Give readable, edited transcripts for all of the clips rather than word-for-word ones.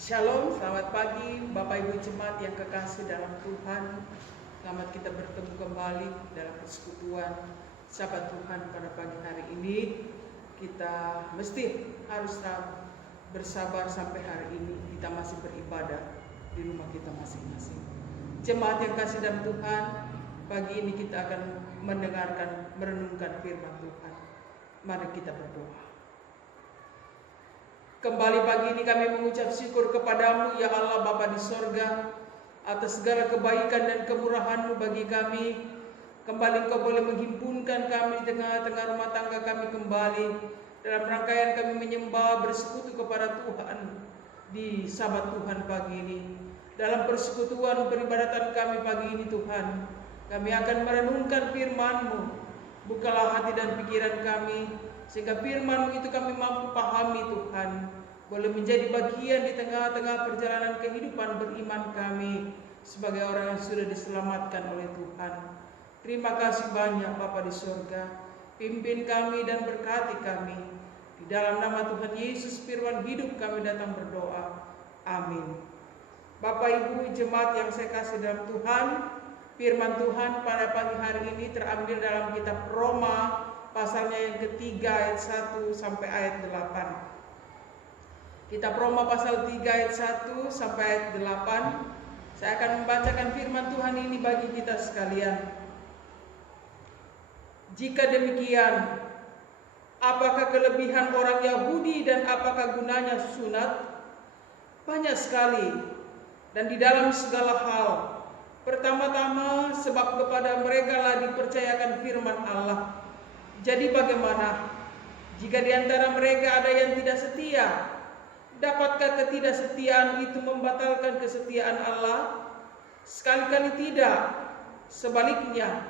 Shalom, selamat pagi Bapak Ibu Jemaat yang kekasih dalam Tuhan. Selamat kita bertemu kembali dalam persekutuan Sabat Tuhan pada pagi hari ini. Kita mesti harus bersabar sampai hari ini kita masih beribadah di rumah kita masing-masing. Jemaat yang kasih dalam Tuhan, pagi ini kita akan mendengarkan, merenungkan firman Tuhan. Mari kita berdoa. Kembali pagi ini kami mengucap syukur kepadamu ya Allah Bapa di sorga, atas segala kebaikan dan kemurahan-Mu bagi kami. Kembali Engkau boleh menghimpunkan kami di tengah-tengah rumah tangga kami kembali dalam rangkaian kami menyembah bersekutu kepada Tuhan di Sabat Tuhan pagi ini. Dalam persekutuan peribadatan kami pagi ini Tuhan, kami akan merenungkan firman-Mu. Bukalah hati dan pikiran kami, sehingga firman-Mu itu kami mampu pahami Tuhan, boleh menjadi bagian di tengah-tengah perjalanan kehidupan beriman kami sebagai orang yang sudah diselamatkan oleh Tuhan. Terima kasih banyak Bapa di surga, pimpin kami dan berkati kami. Di dalam nama Tuhan Yesus firman hidup kami datang berdoa. Amin. Bapak Ibu jemaat yang saya kasih dalam Tuhan, firman Tuhan pada pagi hari ini terambil dalam kitab Roma pasalnya yang ketiga ayat 1 sampai ayat 8. Kitab Roma pasal 3 ayat 1 sampai ayat 8. Saya akan membacakan firman Tuhan ini bagi kita sekalian. Jika demikian, apakah kelebihan orang Yahudi dan apakah gunanya sunat? Banyak sekali dan di dalam segala hal. Pertama-tama sebab kepada mereka lah dipercayakan firman Allah. Jadi bagaimana jika di antara mereka ada yang tidak setia? Dapatkah ketidaksetiaan itu membatalkan kesetiaan Allah? Sekali-kali tidak. Sebaliknya,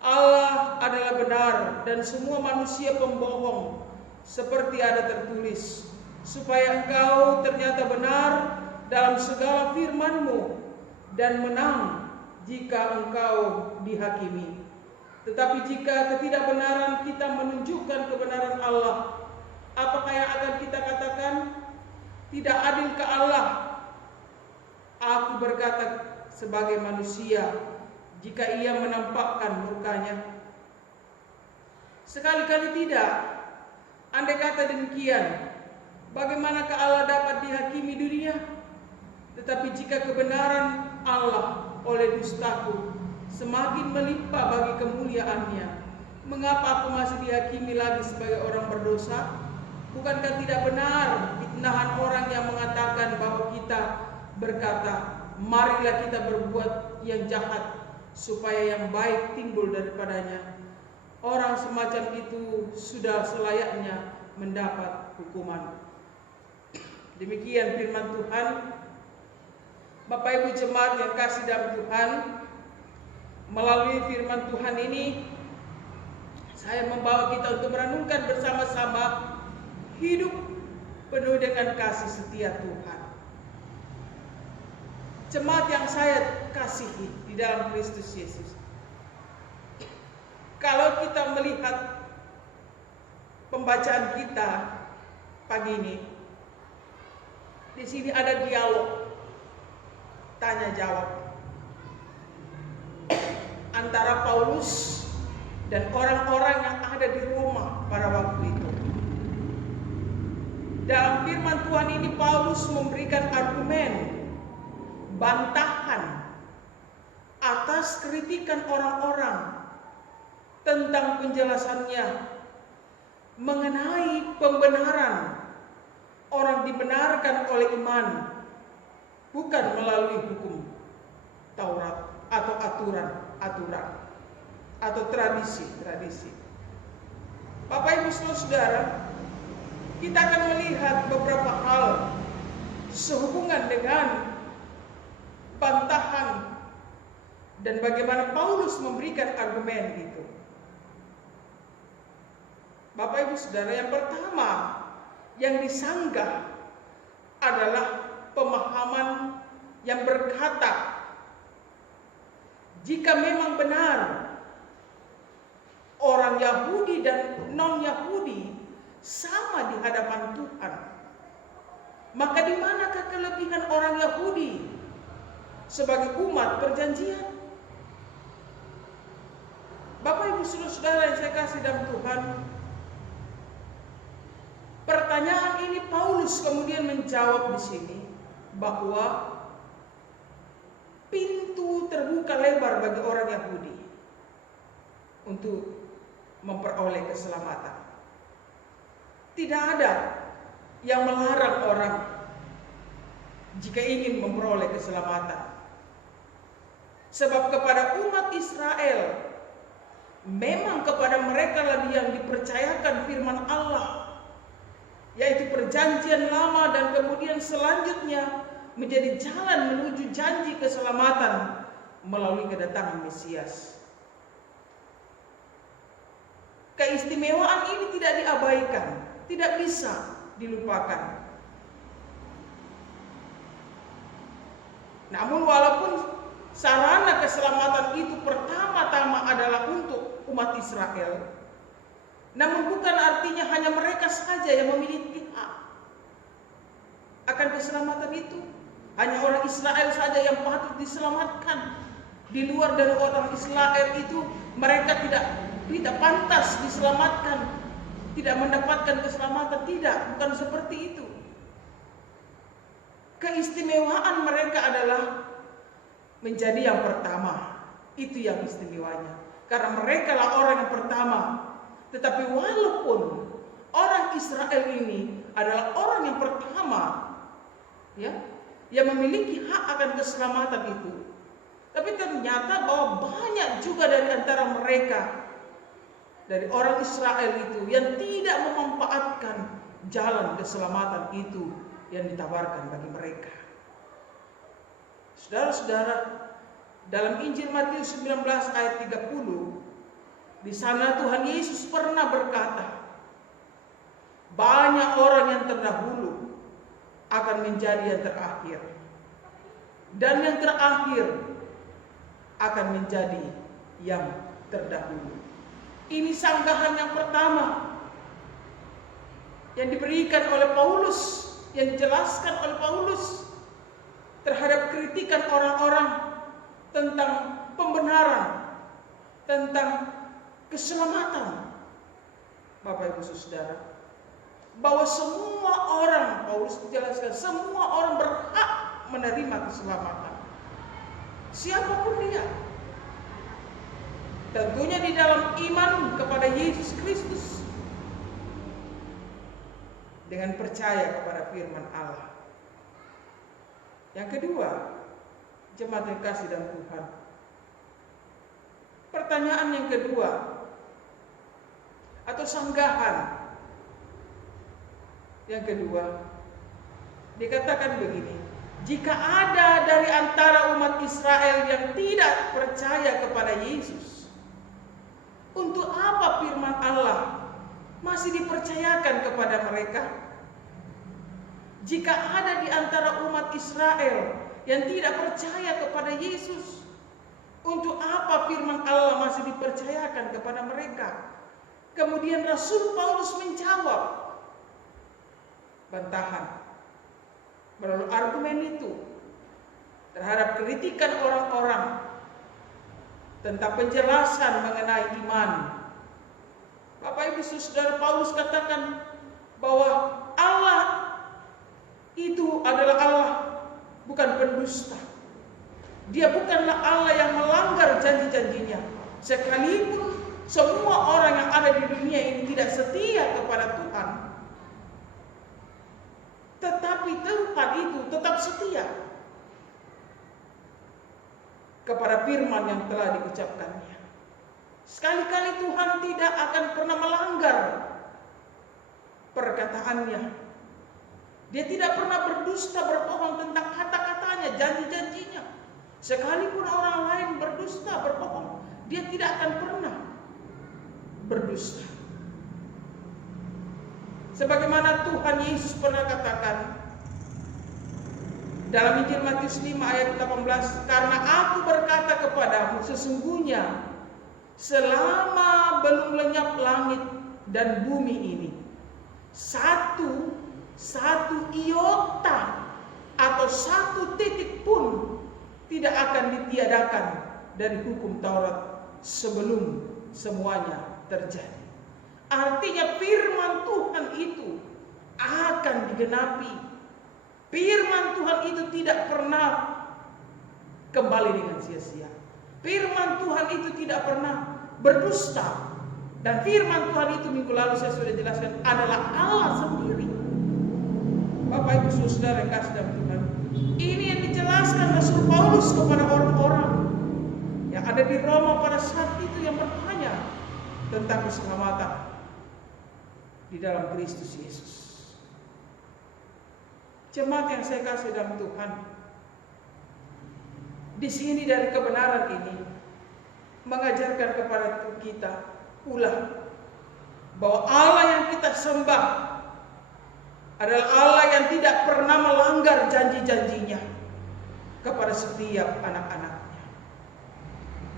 Allah adalah benar dan semua manusia pembohong, seperti ada tertulis, supaya engkau ternyata benar dalam segala firman-Mu dan menang jika engkau dihakimi. Tetapi jika ketidakbenaran kita menunjukkan kebenaran Allah, apakah yang akan kita katakan? Tidak adilkah Allah? Aku berkata sebagai manusia, jika ia menampakkan murkanya. Sekali-kali tidak. Andai kata demikian, bagaimanakah Allah dapat dihakimi dunia? Tetapi jika kebenaran Allah oleh dustaku semakin melimpah bagi kemuliaannya, mengapa aku masih dihakimi lagi sebagai orang berdosa? Bukankah tidak benar fitnahan orang yang mengatakan bahwa kita berkata, marilah kita berbuat yang jahat supaya yang baik timbul daripadanya. Orang semacam itu sudah selayaknya mendapat hukuman. Demikian firman Tuhan. Bapak Ibu jemaat yang kasih dalam Tuhan, melalui firman Tuhan ini saya membawa kita untuk merenungkan bersama-sama hidup penuh dengan kasih setia Tuhan. Jemaat yang saya kasihi di dalam Kristus Yesus, kalau kita melihat pembacaan kita pagi ini, di sini ada dialog tanya jawab antara Paulus dan orang-orang yang ada di Roma pada waktu itu. Dalam firman Tuhan ini Paulus memberikan argumen, bantahan atas kritikan orang-orang tentang penjelasannya mengenai pembenaran. Orang dibenarkan oleh iman, bukan melalui hukum Taurat atau aturan atau tradisi. Bapak Ibu Saudara, kita akan melihat beberapa hal sehubungan dengan bantahan dan bagaimana Paulus memberikan argumen itu. Bapak Ibu Saudara, yang pertama yang disanggah adalah pemahaman yang berkata, jika memang benar orang Yahudi dan non-Yahudi sama di hadapan Tuhan, Maka di manakah kelebihan orang Yahudi sebagai umat perjanjian? Bapak Ibu Saudara yang saya kasih dalam Tuhan, pertanyaan ini Paulus kemudian menjawab di sini bahwa pintu terbuka lebar bagi orang Yahudi untuk memperoleh keselamatan. Tidak ada yang melarang orang jika ingin memperoleh keselamatan. Sebab kepada umat Israel, memang kepada mereka lah yang dipercayakan firman Allah, yaitu perjanjian lama, dan kemudian selanjutnya menjadi jalan menuju janji keselamatan melalui kedatangan Mesias. Keistimewaan ini tidak diabaikan, tidak bisa dilupakan. Namun walaupun sarana keselamatan itu pertama-tama adalah untuk umat Israel, namun bukan artinya hanya mereka saja yang memiliki hak akan keselamatan itu. Hanya orang Israel saja yang patut diselamatkan. Di luar dari orang Israel itu, mereka tidak pantas diselamatkan, tidak mendapatkan keselamatan. Tidak, bukan seperti itu. Keistimewaan mereka adalah menjadi yang pertama. Itu yang istimewanya, karena mereka lah orang yang pertama. Tetapi walaupun orang Israel ini adalah orang yang pertama, ya, yang memiliki hak akan keselamatan itu, tapi ternyata bahwa banyak juga dari antara mereka, dari orang Israel itu, yang tidak memanfaatkan jalan keselamatan itu yang ditawarkan bagi mereka. Saudara-saudara, dalam Injil Matius 19 ayat 30, di sana Tuhan Yesus pernah berkata, banyak orang yang terdahulu akan menjadi yang terakhir, dan yang terakhir akan menjadi yang terdahulu. Ini sanggahan yang pertama yang diberikan oleh Paulus, yang dijelaskan oleh Paulus terhadap kritikan orang-orang tentang pembenaran, tentang keselamatan. Bapak Ibu Saudara, bahwa semua orang, Paulus menjelaskan, semua orang berhak menerima keselamatan, siapapun dia. Tentunya di dalam iman kepada Yesus Kristus, dengan percaya kepada firman Allah. Yang kedua, jemaat yang kasih dalam Tuhan, pertanyaan yang kedua atau sanggahan yang kedua dikatakan begini: jika ada dari antara umat Israel yang tidak percaya kepada Yesus, untuk apa firman Allah masih dipercayakan kepada mereka? Jika ada di antara umat Israel yang tidak percaya kepada Yesus, untuk apa firman Allah masih dipercayakan kepada mereka? Kemudian Rasul Paulus menjawab bantahan melalui argumen itu terhadap kritikan orang-orang tentang penjelasan mengenai iman. Bapak Ibu Saudara, Paulus katakan bahwa Allah itu adalah Allah, bukan pendusta. Dia bukanlah Allah yang melanggar janji-janjinya. Sekalipun semua orang yang ada di dunia ini tidak setia kepada Tuhan, tetapi Tuhan itu tetap setia kepada firman yang telah diucapkannya. Sekali-kali Tuhan tidak akan pernah melanggar perkataannya. Dia tidak pernah berdusta, berbohong tentang kata-katanya, janji-janjinya. Sekalipun orang lain berdusta, berbohong, dia tidak akan pernah berdusta. Sebagaimana Tuhan Yesus pernah katakan dalam Injil Matius 5 ayat 18, karena aku berkata kepadamu, sesungguhnya selama belum lenyap langit dan bumi ini, satu satu iota atau satu titik pun tidak akan ditiadakan dari hukum Taurat sebelum semuanya terjadi. Artinya firman Tuhan itu akan digenapi. Firman Tuhan itu tidak pernah kembali dengan sia-sia. Firman Tuhan itu tidak pernah berdusta. Dan firman Tuhan itu minggu lalu saya sudah jelaskan adalah Allah sendiri. Bapak Ibu Saudara yang kasih dalam Tuhan, ini yang dijelaskan Rasul Paulus kepada orang-orang yang ada di Roma pada saat itu yang bertanya tentang keselamatan di dalam Kristus Yesus. Jemaat yang saya kasih dalam Tuhan, di sini dari kebenaran ini mengajarkan kepada kita pula bahwa Allah yang kita sembah adalah Allah yang tidak pernah melanggar janji-janjinya kepada setiap anak-anaknya.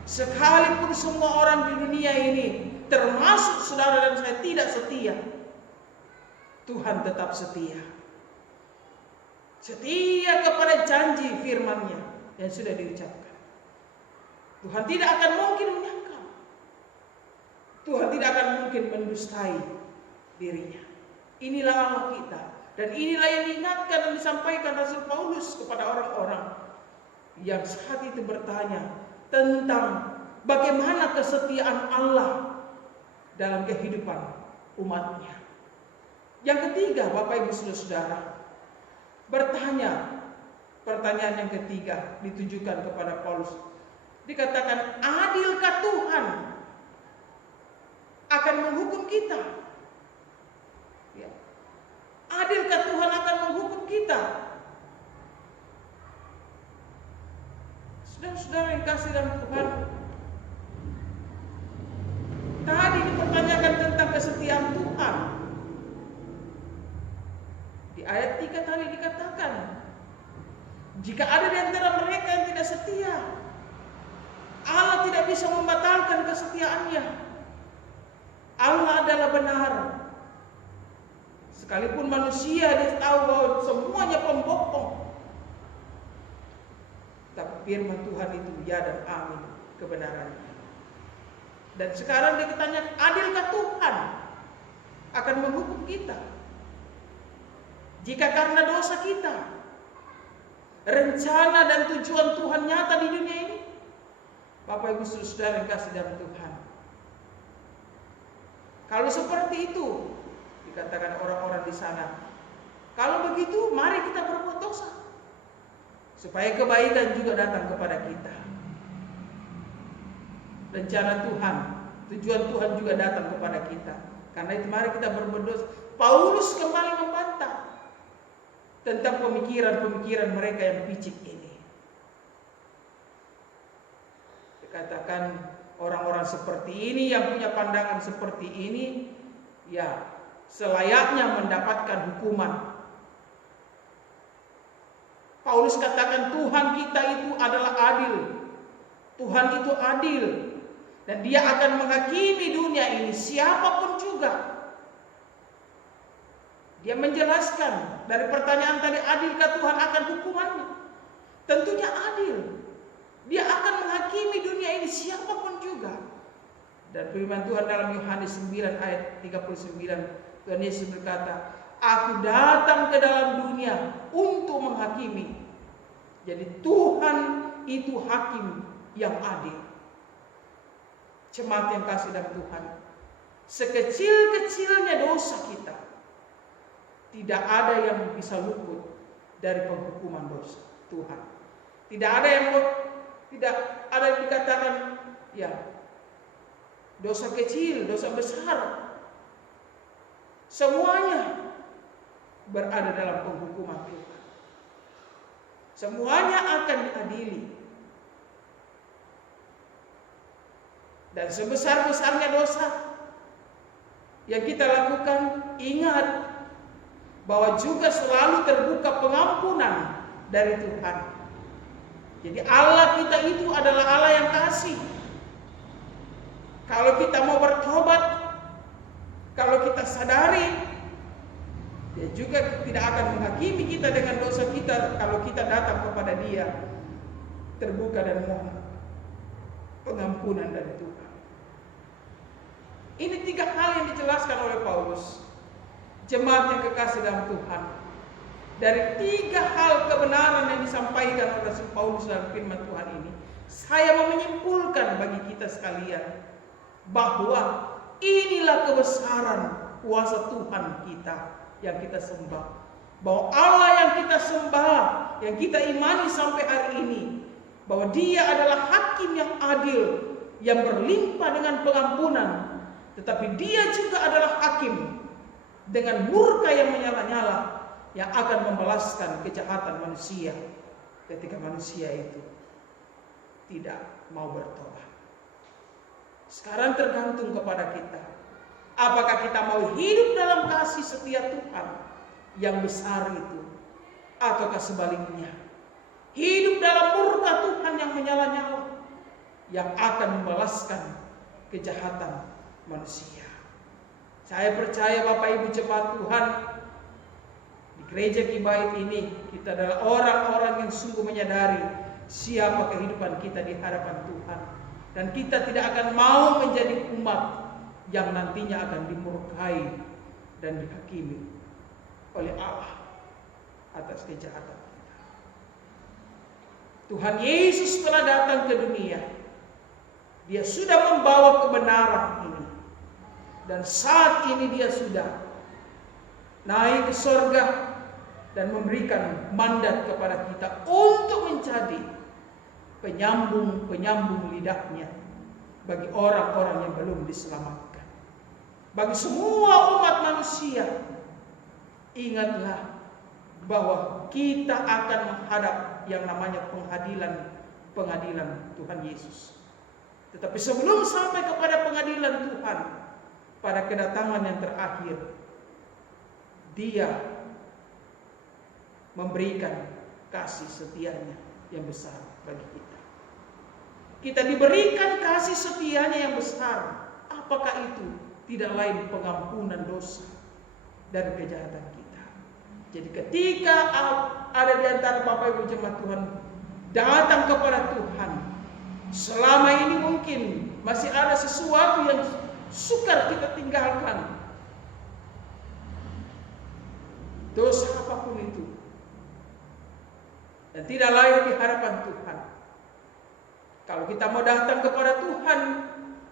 Sekalipun semua orang di dunia ini, termasuk saudara dan saya, tidak setia, Tuhan tetap setia. Setia kepada janji firman-Nya yang sudah diucapkan. Tuhan tidak akan mungkin menyangkal. Tuhan tidak akan mungkin mendustai dirinya. Inilah Allah kita. Dan inilah yang diingatkan dan disampaikan Rasul Paulus kepada orang-orang yang saat itu bertanya tentang bagaimana kesetiaan Allah dalam kehidupan umatnya. Yang ketiga, Bapak Ibu Saudara, bertanya, pertanyaan yang ketiga ditujukan kepada Paulus. Dikatakan, adilkah Tuhan akan menghukum kita? Ya. Adilkah Tuhan akan menghukum kita? Saudara-saudara yang kasih dalam Tuhan, tadi dipertanyakan tentang kesetiaan Tuhan. Di ayat 3 tadi dikatakan, jika ada di antara mereka yang tidak setia, Allah tidak bisa membatalkan kesetiaannya. Allah adalah benar. Sekalipun manusia dia tahu bahwa semuanya pembohong, tapi firman Tuhan itu ya dan amin kebenarannya. Dan sekarang dia bertanya, adilkah Tuhan akan menghukum kita? Jika karena dosa kita, rencana dan tujuan Tuhan nyata di dunia ini. Bapak Ibu Saudara yang kasih dalam Tuhan, kalau seperti itu, dikatakan orang-orang di sana, kalau begitu mari kita berbuat dosa, supaya kebaikan juga datang kepada kita. Rencana Tuhan, tujuan Tuhan juga datang kepada kita. Karena itu mari kita berbuat dosa. Paulus kembali membantah tentang pemikiran-pemikiran mereka yang picik ini. Dikatakan orang-orang seperti ini yang punya pandangan seperti ini, ya selayaknya mendapatkan hukuman. Paulus katakan Tuhan kita itu adalah adil. Tuhan itu adil. Dan dia akan menghakimi dunia ini siapapun juga. Dia menjelaskan dari pertanyaan tadi, adilkah Tuhan akan hukumannya? Tentunya adil. Dia akan menghakimi dunia ini siapapun juga. Dan firman Tuhan dalam Yohanes 9 ayat 39, Tuhan Yesus berkata, aku datang ke dalam dunia untuk menghakimi. Jadi Tuhan itu hakim yang adil. Jemaat yang kasih dalam Tuhan, sekecil-kecilnya dosa kita, tidak ada yang bisa luput dari penghukuman dosa Tuhan. Tidak ada yang dikatakan ya dosa kecil, dosa besar. Semuanya berada dalam penghukuman Tuhan. Semuanya akan diadili. Dan sebesar-besarnya dosa yang kita lakukan, ingat bahwa juga selalu terbuka pengampunan dari Tuhan. Jadi Allah kita itu adalah Allah yang kasih. Kalau kita mau bertobat, kalau kita sadari Dia juga tidak akan menghakimi kita dengan dosa kita kalau kita datang kepada Dia terbuka dan mohon pengampunan dari Tuhan. Ini 3 hal yang dijelaskan oleh Paulus. Jemaat yang kekasih dalam Tuhan, dari 3 hal kebenaran yang disampaikan oleh Rasul Paulus dalam firman Tuhan ini, saya mau menyimpulkan bagi kita sekalian bahwa inilah kebesaran kuasa Tuhan kita yang kita sembah. Bahwa Allah yang kita sembah, yang kita imani sampai hari ini, bahwa Dia adalah hakim yang adil, yang berlimpah dengan pengampunan, tetapi Dia juga adalah hakim dengan murka yang menyala-nyala, yang akan membalaskan kejahatan manusia ketika manusia itu tidak mau bertobat. Sekarang tergantung kepada kita. Apakah kita mau hidup dalam kasih setia Tuhan yang besar itu, ataukah sebaliknya hidup dalam murka Tuhan yang menyala-nyala, yang akan membalaskan kejahatan manusia. Saya percaya Bapak Ibu jemaat Tuhan, di gereja Kibait ini kita adalah orang-orang yang sungguh menyadari siapa kehidupan kita di hadapan Tuhan, dan kita tidak akan mau menjadi umat yang nantinya akan dimurkai dan dihakimi oleh Allah atas kejahatan kita. Tuhan Yesus telah datang ke dunia. Dia sudah membawa kebenaran ini, dan saat ini Dia sudah naik ke sorga dan memberikan mandat kepada kita untuk menjadi penyambung lidahnya bagi orang-orang yang belum diselamatkan. Bagi semua umat manusia, ingatlah bahwa kita akan menghadap yang namanya pengadilan Tuhan Yesus. Tetapi sebelum sampai kepada pengadilan Tuhan, pada kedatangan yang terakhir, Dia memberikan kasih setianya yang besar bagi kita. Kita diberikan kasih setianya yang besar. Apakah itu? Tidak lain pengampunan dosa dan kejahatan kita. Jadi ketika ada di antara Bapak Ibu jemaat Tuhan datang kepada Tuhan, selama ini mungkin masih ada sesuatu yang sukar kita tinggalkan, dosa apapun itu, dan tidak layak di hadapan Tuhan. Kalau kita mau datang kepada Tuhan,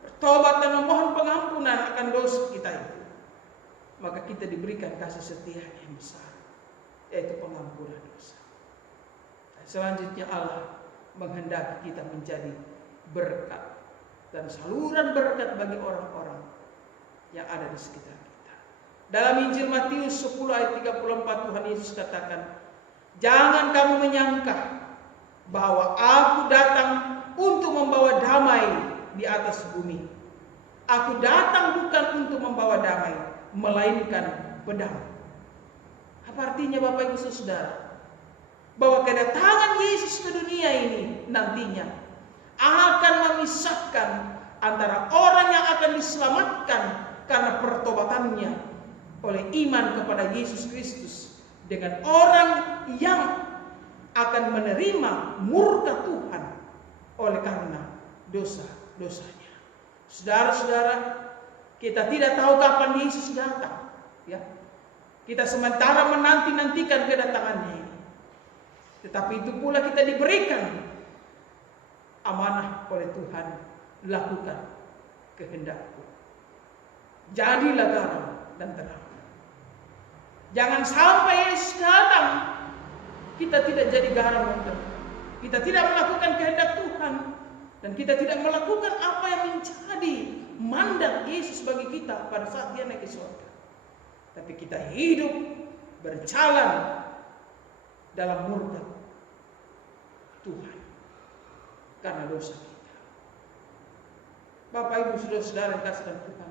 bertobat dan memohon pengampunan akan dosa kita itu, maka kita diberikan kasih setia yang besar, yaitu pengampunan dosa. Dan selanjutnya Allah menghendaki kita menjadi berkat dan saluran berkat bagi orang-orang yang ada di sekitar kita. Dalam Injil Matius 10 ayat 34 Tuhan Yesus katakan, "Jangan kamu menyangka bahwa aku datang untuk membawa damai di atas bumi. Aku datang bukan untuk membawa damai, melainkan pedang." Apa artinya Bapak Ibu Saudara? Bahwa kedatangan Yesus ke dunia ini nantinya akan memisahkan antara orang yang akan diselamatkan karena pertobatannya oleh iman kepada Yesus Kristus, dengan orang yang akan menerima murka Tuhan oleh karena dosa-dosanya. Saudara-saudara, kita tidak tahu kapan Yesus datang, ya. Kita sementara menanti-nantikan kedatangannya ini. Tetapi itu pula kita diberikan amanah oleh Tuhan, lakukan kehendak-Ku. Jadilah garam dan terang. Jangan sampai Yesus datang, kita tidak jadi garam dan terang. Kita tidak melakukan kehendak Tuhan, dan kita tidak melakukan apa yang menjadi mandat Yesus bagi kita pada saat Dia naik ke surga. Tapi kita hidup berjalan dalam murka Tuhan karena dosa kita. Bapak Ibu saudara-saudara yang kasih dalam Tuhan,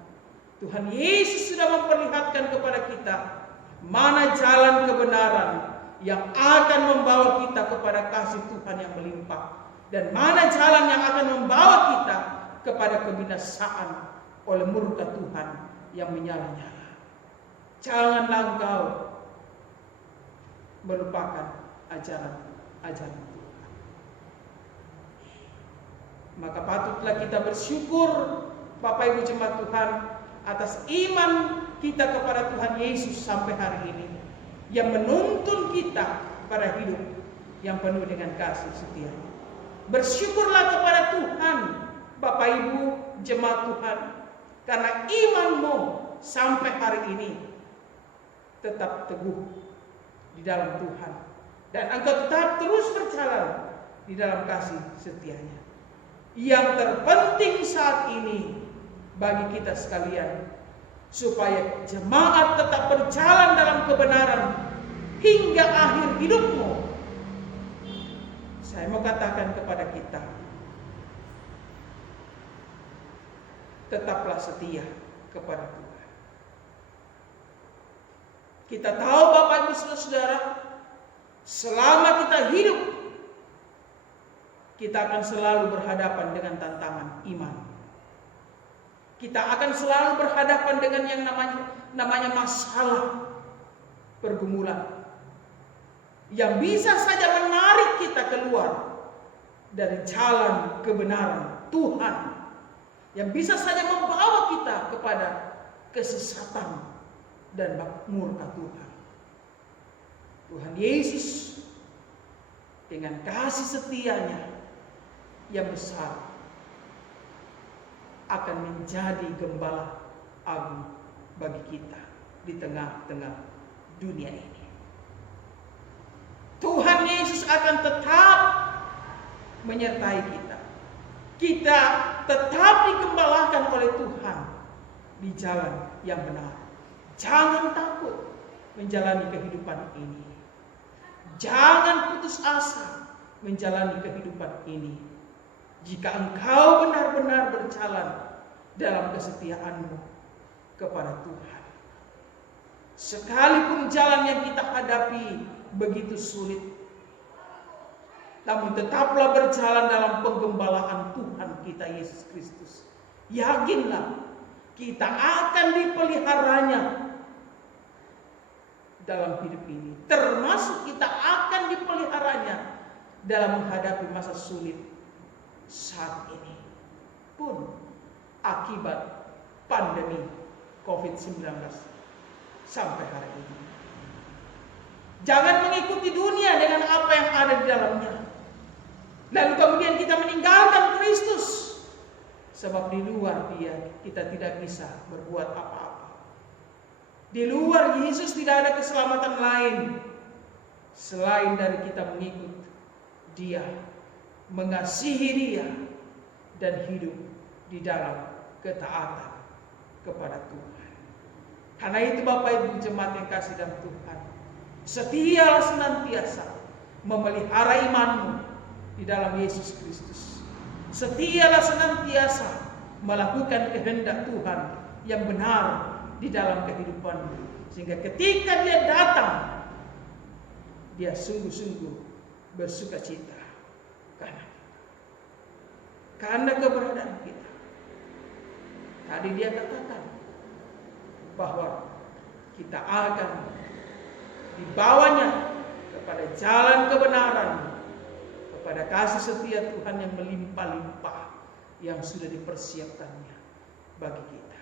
Tuhan Yesus sudah memperlihatkan kepada kita mana jalan kebenaran yang akan membawa kita kepada kasih Tuhan yang melimpah, dan mana jalan yang akan membawa kita kepada kebinasaan oleh murka Tuhan yang menyala-nyala. Janganlah engkau melupakan ajaran Tuhan. Maka patutlah kita bersyukur Bapak Ibu jemaat Tuhan atas iman kita kepada Tuhan Yesus sampai hari ini, yang menuntun kita pada hidup yang penuh dengan kasih setia. Bersyukurlah kepada Tuhan Bapak Ibu jemaat Tuhan, karena imanmu sampai hari ini tetap teguh di dalam Tuhan, dan engkau tetap terus berjalan di dalam kasih setianya. Yang terpenting saat ini bagi kita sekalian, supaya jemaat tetap berjalan dalam kebenaran hingga akhir hidupmu. Saya mau katakan kepada kita, tetaplah setia kepada Tuhan. Kita tahu Bapak Ibu Saudara, selama kita hidup, kita akan selalu berhadapan dengan tantangan iman. Kita akan selalu berhadapan dengan yang namanya masalah, pergumulan, yang bisa saja menarik kita keluar dari jalan kebenaran Tuhan, yang bisa saja membawa kita kepada kesesatan dan murka Tuhan. Tuhan Yesus dengan kasih setianya yang besar akan menjadi gembala agung bagi kita di tengah-tengah dunia ini. Tuhan Yesus akan tetap menyertai kita. Kita tetap digembalakan oleh Tuhan di jalan yang benar. Jangan takut menjalani kehidupan ini. Jangan putus asa menjalani kehidupan ini. Jika engkau benar-benar berjalan dalam kesetiaanmu kepada Tuhan. Sekalipun jalan yang kita hadapi begitu sulit, namun tetaplah berjalan dalam penggembalaan Tuhan kita Yesus Kristus. Yakinlah kita akan dipeliharanya dalam hidup ini. Termasuk kita akan dipeliharanya dalam menghadapi masa sulit saat ini pun akibat pandemi COVID-19 sampai hari ini. Jangan mengikuti dunia dengan apa yang ada di dalamnya, lalu kemudian kita meninggalkan Kristus, sebab di luar Dia kita tidak bisa berbuat apa-apa. Di luar Yesus tidak ada keselamatan lain selain dari kita mengikut Dia, mengasihi Dia, dan hidup di dalam ketaatan kepada Tuhan. Karena itu Bapak Ibu jemaat yang kasih dalam Tuhan, setialah senantiasa memelihara imanmu di dalam Yesus Kristus. Setialah senantiasa melakukan kehendak Tuhan yang benar di dalam kehidupanmu, sehingga ketika Dia datang, Dia sungguh-sungguh bersuka cita karena keberadaan kita. Tadi Dia katakan bahwa kita akan dibawanya kepada jalan kebenaran, kepada kasih setia Tuhan yang melimpah-limpah yang sudah dipersiapkannya bagi kita.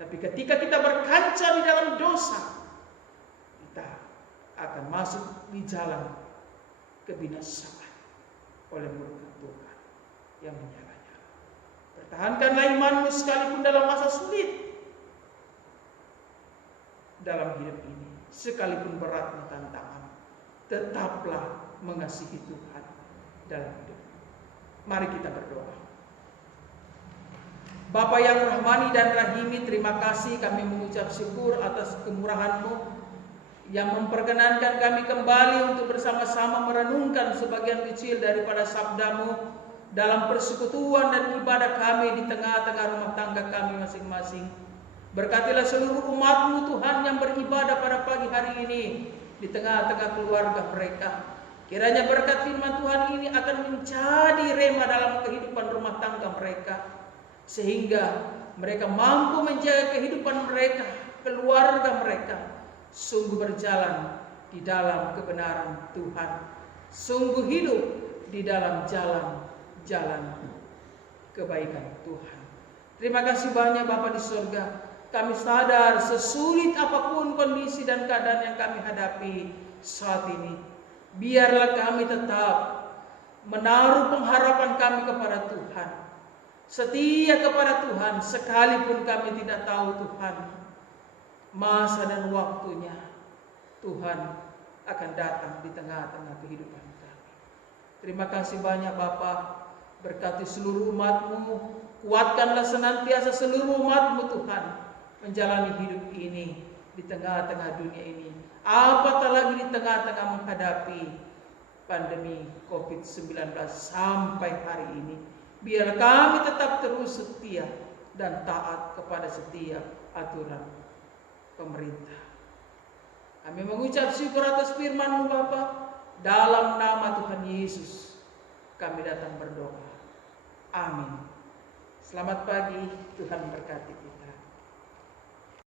Tapi ketika kita berkancah di dalam dosa, kita akan masuk di jalan kebinasaan oleh murka Tuhan yang menyala-nyala. Pertahankanlah imanmu sekalipun dalam masa sulit dalam hidup ini, sekalipun beratnya tantangan, tetaplah mengasihi Tuhan dalam hidup. Mari kita berdoa. Bapa yang rahmani dan rahimi, terima kasih kami mengucap syukur atas kemurahan-Mu yang memperkenankan kami kembali untuk bersama-sama merenungkan sebagian kecil daripada sabda-Mu dalam persekutuan dan ibadah kami di tengah-tengah rumah tangga kami masing-masing. Berkatilah seluruh umat-Mu Tuhan yang beribadah pada pagi hari ini di tengah-tengah keluarga mereka. Kiranya berkat firman Tuhan ini akan menjadi rema dalam kehidupan rumah tangga mereka, sehingga mereka mampu menjaga kehidupan mereka, keluarga mereka, sungguh berjalan di dalam kebenaran Tuhan, sungguh hidup di dalam jalan-jalan kebaikan Tuhan. Terima kasih banyak Bapa di surga. Kami sadar sesulit apapun kondisi dan keadaan yang kami hadapi saat ini, biarlah kami tetap menaruh pengharapan kami kepada Tuhan, setia kepada Tuhan, sekalipun kami tidak tahu Tuhan masa dan waktunya Tuhan akan datang di tengah-tengah kehidupan kami. Terima kasih banyak Bapa, berkati seluruh umat-Mu, kuatkanlah senantiasa seluruh umat-Mu Tuhan menjalani hidup ini di tengah-tengah dunia ini, apatah lagi di tengah-tengah menghadapi pandemi COVID-19 sampai hari ini. Biar kami tetap terus setia dan taat kepada setiap aturan pemerintah. Kami mengucap syukur atas firman-Mu Bapa. Dalam nama Tuhan Yesus kami datang berdoa. Amin. Selamat pagi, Tuhan berkati kita.